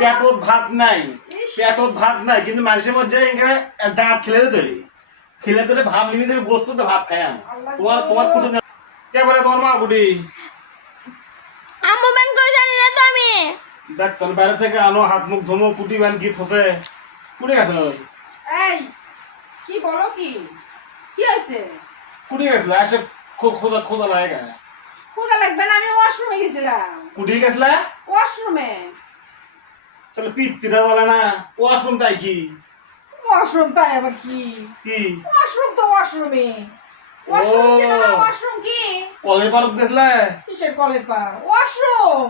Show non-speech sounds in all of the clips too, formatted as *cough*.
পেটত ভাত নাই। পেটত ভাত নাই কিন্তু মানুষের মধ্যে এখানে দাঁত খেলে ধরে খেলে ধরে ভাব নিবি ধরে বস্তু তো ভাত খাই আমি তোমার তোমার ফুটে কে বলে তোমার মা গুটি আম্মু বেন কই জানি না তো আমি। দেখ তোর বাইরে থেকে আনো হাত মুখ ধমো কুটি বান গীত হসে। কুটি গেছে ওই। এই কি বলো কি? কি হয়েছে? কুটি গেছিল এসে খো- খোদা খোদা লাগে। গা। লাগবে না আমি ওয়াশরুমে গেছিলাম। কুটি গেছিলে? ওয়াশরুমে চলে পিত্তিটা বলে না ওয়াশরুম তাই কি? ওয়াশরুম তাই আবার কি? কি? ওয়াশরুম তো ওয়াশরুমে ওয়াশরুম ও। চেনো না ওয়াশরুম কি? কলের পারত গেছিলে কিসের কলের ওয়াশরুম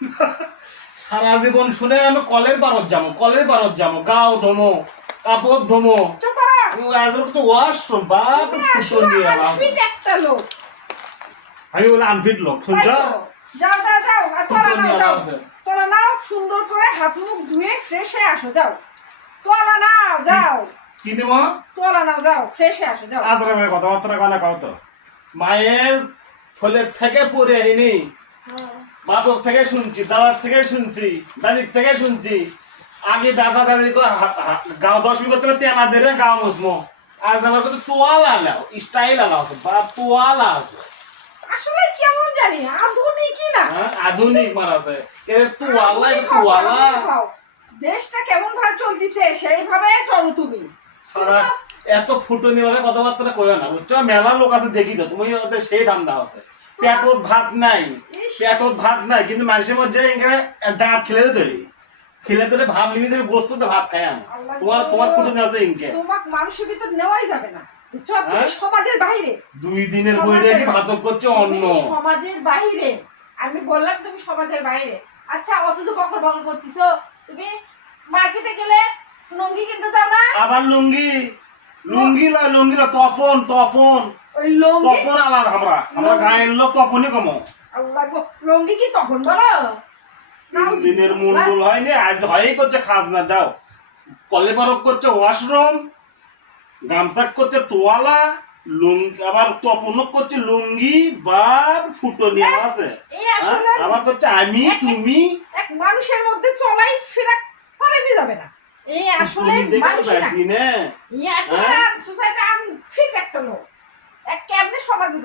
*laughs* সারা জীবন শুনে আমি কলের পারত যাব কলের পারত যাব গাও ধমো কাপড় ধমো। তো ওয়াশরুম বাপ একটা লোক। আমি বলে আনফিট লোক শুনছ? যাও যাও যাও আর নাও যাও আলাম আছে। তোলা নাও সুন্দর করে হাত মুখ ধুয়ে ফ্রেশ হয়ে আসো যাও। তোলা নাও যাও। কি দেব তোলা নাও যাও ফ্রেশ হয়ে আসো যাও। আদরে মেয়ে কথাবার্তা কানা কাও তো। মায়ের ফলের থেকে পড়ে আইনি হুম। বাপক থেকে শুনছি দাদার থেকে শুনছি দাদির থেকে শুনছি। আগে দাদা দাদি গাঁও দশ চলে তেনা দেরে গাঁও মুসমো আজ আমার কাছে তোয়াল আলাও স্টাইল আলাও বা তোয়াল আছে। আসলে কেমন জানি আধুনিক কি না? হ্যাঁ, আধুনিক মারাছে কে তোয়ালা আধুনিক হও, তোয়ালা। দেশটা কেমন ভাবে চলতিছে সেইভাবে চলো তুমি। এত ফুটনি মানে কথাবার্তা কইও না বুঝছ? মেলা লোক আছে দেখি তো। তুমি ওদের সেই ধান্দা আছে। পেটত ভাত নাই। পেটত ভাত নাই। কিন্তু মানুষের মধ্যে এখানে দাঁত খেলে ধরে খেলে ধরে ভাব নিবি বস্তু তো ভাত খাই আমি আল্লাহ তোমার তোমার ফুটনি আছে ইনকে। তোমাক মানুষের ভিতর নেওয়াই যাবে না তুমি হ্যাঁ? সমাজের বাইরে। দুই দিনের বইটা কি ভাতক করছে অন্য। সমাজের বাইরে। আমি বললাম তুমি সমাজের বাইরে। আচ্ছা অথচ বকর বকর করতেছো। তুমি মার্কেটে গেলে লুঙ্গি কিনতে যাও না? আবার লুঙ্গি? লুঙ্গি লা লুঙ্গি লা তপন তপন। ওই লুঙ্গি? তপন আলাদা আমরা আমরা। গায়ের লোক তপনই কমো। আল্লাহ গো, লুঙ্গি কি তখন বলো? দিনের মুন্ডুল হয়নি আজ হয়ই করছে খাজনা দাও কলে বরফ করছে ওয়াশরুম গামছা করছে তোয়ালা লুঙ্গি আবার তপন করছে লুঙ্গি বা ফুটনি আছে। এই হ্যাঁ? আবার করছে আমি তুমি। এক মানুষের মধ্যে চলাই ফেরা করে নিয়ে যাবে না। এই আসলে মানুষই না হ্যাঁ? সোসাইটি আমি ফিট একটা লোক। এক কেমনে সমাজে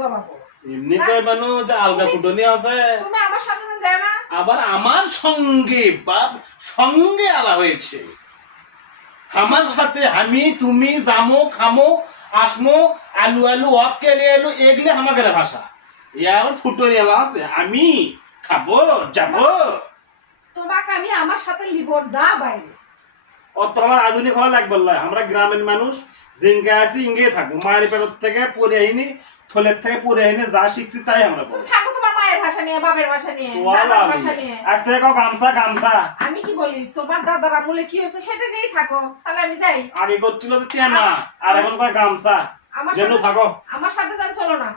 এমনি বানো যে আলগা ফুটনি আছে। তুমি আমার সাথে যায় না? আবার আমার সঙ্গে বাপ সঙ্গে আলা হয়েছে। আমার সাথে আমি তুমি জামো খামো আসমো আলু আলু অফ কেলে আলু এগুলি আমাদের ভাষা ইয়ার ফুটনি আলা আছে। আমি খাব যাব। তোমাকে আমি আমার সাথে লিবর দা বাইরে। ও তোমার আধুনিক হওয়া লাগবে না আমরা গ্রামের মানুষ জিঙ্গা আছি ইঙ্গে থাকব। মায়ের পেটর থেকে পরে আইনি থলের থেকে পরে আইনি যা শিখছি তাই আমরা তুমি ভাষা নিয়ে বাবার ভাষা নিয়ে দাদার ভাষা নিয়ে। গামছা গামছা। আমি কি বলি তোমার দাদার আমলে কি হয়েছে সেটা নিয়েই থাকো তাহলে আমি যাই। আগে করছিল তো না আর এখন কয় গামছা। আমার যেন সাথে থাকো। আমার সাথে যান চলো না।